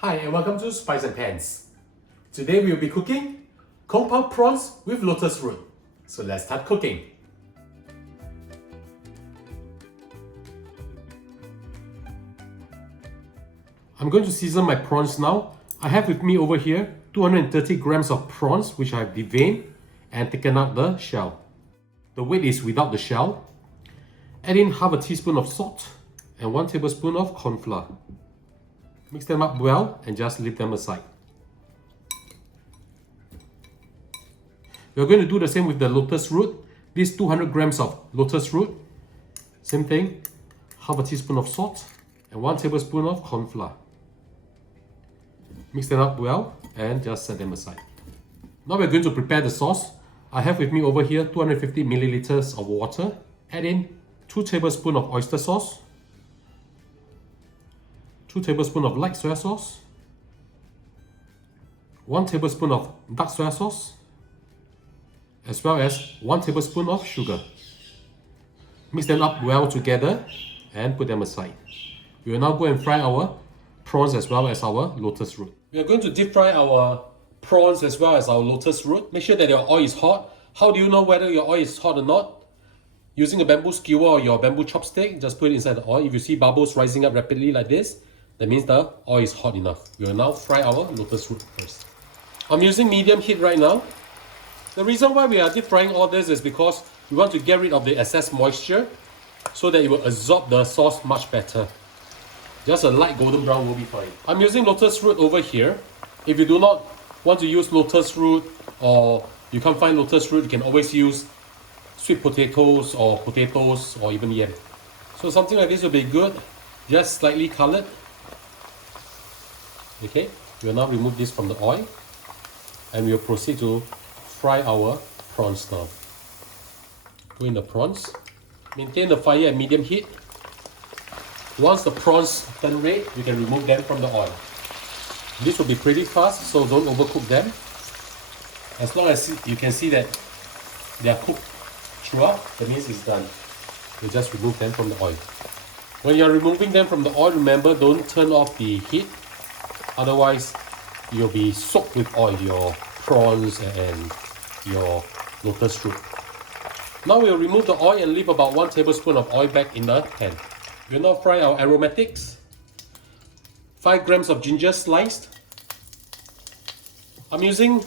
Hi and welcome to Spice and Pans. Today we will be cooking Kung Pao prawns with lotus root. So let's start cooking. I'm going to season my prawns now. I have with me over here 230 grams of prawns which I have deveined and taken out the shell. The weight is without the shell. Add in half a teaspoon of salt and 1 tablespoon of cornflour. Mix them up well and just leave them aside. We're going to do the same with the lotus root. These 200 grams of lotus root. Same thing, half a teaspoon of salt and 1 tablespoon of cornflour. Mix them up well and just set them aside. Now we're going to prepare the sauce. I have with me over here 250 milliliters of water. Add in 2 tablespoons of oyster sauce, 2 tablespoons of light soy sauce, 1 tablespoon of dark soy sauce, as well as 1 tablespoon of sugar. Mix them up well together and put them aside. We will now go and fry our prawns as well as our lotus root. We are going to deep fry our prawns as well as our lotus root. Make sure that your oil is hot. How do you know whether your oil is hot or not? Using a bamboo skewer or your bamboo chopstick, just put it inside the oil. If you see bubbles rising up rapidly like this, that means the oil is hot enough. We will now fry our lotus root first. I'm using medium heat right now. The reason why we are deep frying all this is because we want to get rid of the excess moisture so that it will absorb the sauce much better. Just a light golden brown will be fine. I'm using lotus root over here. If you do not want to use lotus root or you can't find lotus root, you can always use sweet potatoes or even yam. So something like this will be good, just slightly colored. Okay, we will now remove this from the oil and we will proceed to fry our prawns now. Put in the prawns. Maintain the fire at medium heat. Once the prawns turn red, we can remove them from the oil. This will be pretty fast, so don't overcook them. As long as you can see that they are cooked throughout, that means it's done. You just remove them from the oil. When you're removing them from the oil, remember, don't turn off the heat. Otherwise, you'll be soaked with oil, your prawns and your lotus root. Now we'll remove the oil and leave about 1 tablespoon of oil back in the pan. We'll now fry our aromatics. 5 grams of ginger sliced. I'm using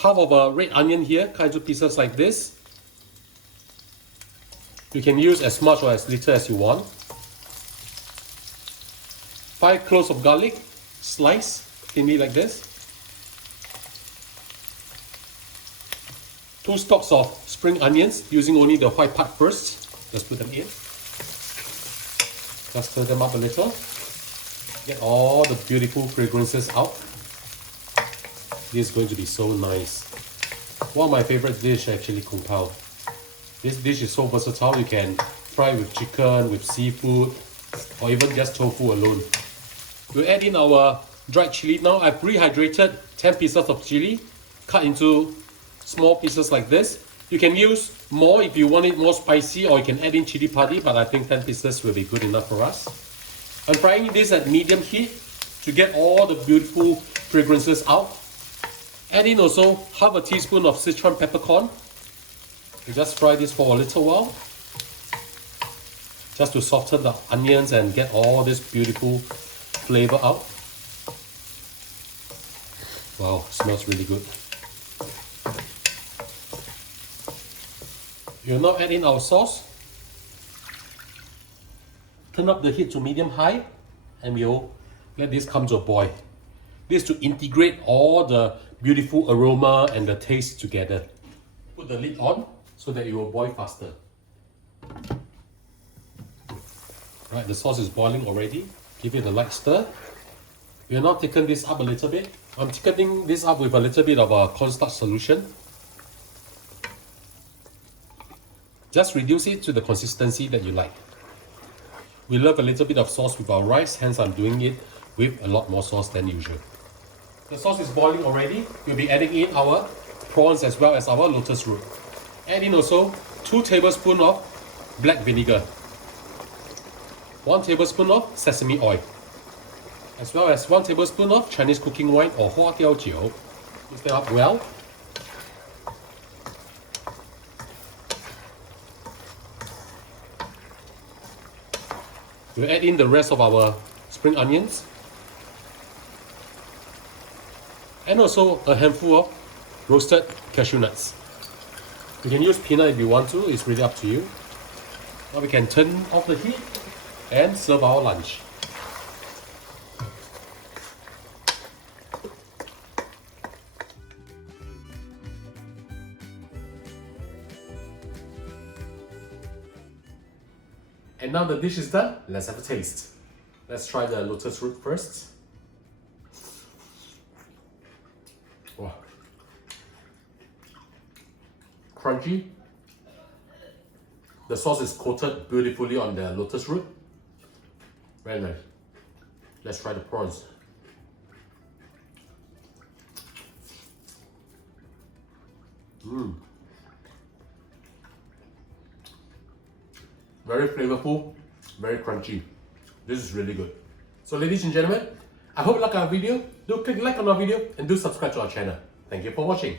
half of a red onion here, cut into pieces like this. You can use as much or as little as you want. 5 cloves of garlic, sliced thinly like this. 2 stalks of spring onions, using only the white part first. Just put them in. Just stir them up a little. Get all the beautiful fragrances out. This is going to be so nice. One of my favorite dishes actually, Kung Pao. This dish is so versatile. You can fry with chicken, with seafood, or even just tofu alone. We'll add in our dried chili now. I've rehydrated 10 pieces of chili, cut into small pieces like this. You can use more if you want it more spicy, or you can add in chili padi, but I think 10 pieces will be good enough for us. I'm frying this at medium heat to get all the beautiful fragrances out. Add in also half a teaspoon of Sichuan peppercorn. You just fry this for a little while, just to soften the onions and get all this beautiful flavor out. Wow, smells really good. We'll now add in our sauce. Turn up the heat to medium-high and we'll let this come to a boil. This to integrate all the beautiful aroma and the taste together. Put the lid on so that it will boil faster. Right, the sauce is boiling already. Give it a light stir. We have now taken this up a little bit. I'm thickening this up with a little bit of a cornstarch solution. Just reduce it to the consistency that you like. We love a little bit of sauce with our rice, hence I'm doing it with a lot more sauce than usual. The sauce is boiling already. We'll be adding in our prawns as well as our lotus root. Add in also 2 tablespoons of black vinegar, 1 tablespoon of sesame oil, as well as 1 tablespoon of Chinese cooking wine or Hoa Tiao Jiu. Mix them up well. We'll add in the rest of our spring onions and also a handful of roasted cashew nuts. You can use peanut if you want to, it's really up to you. Now we can turn off the heat and serve our lunch. And now the dish is done, let's have a taste. Let's try the lotus root first. Wow. Crunchy. The sauce is coated beautifully on the lotus root. Very nice. Let's try the prawns. Very flavorful, very crunchy. This is really good. So ladies and gentlemen, I hope you like our video. Do click like on our video and do subscribe to our channel. Thank you for watching.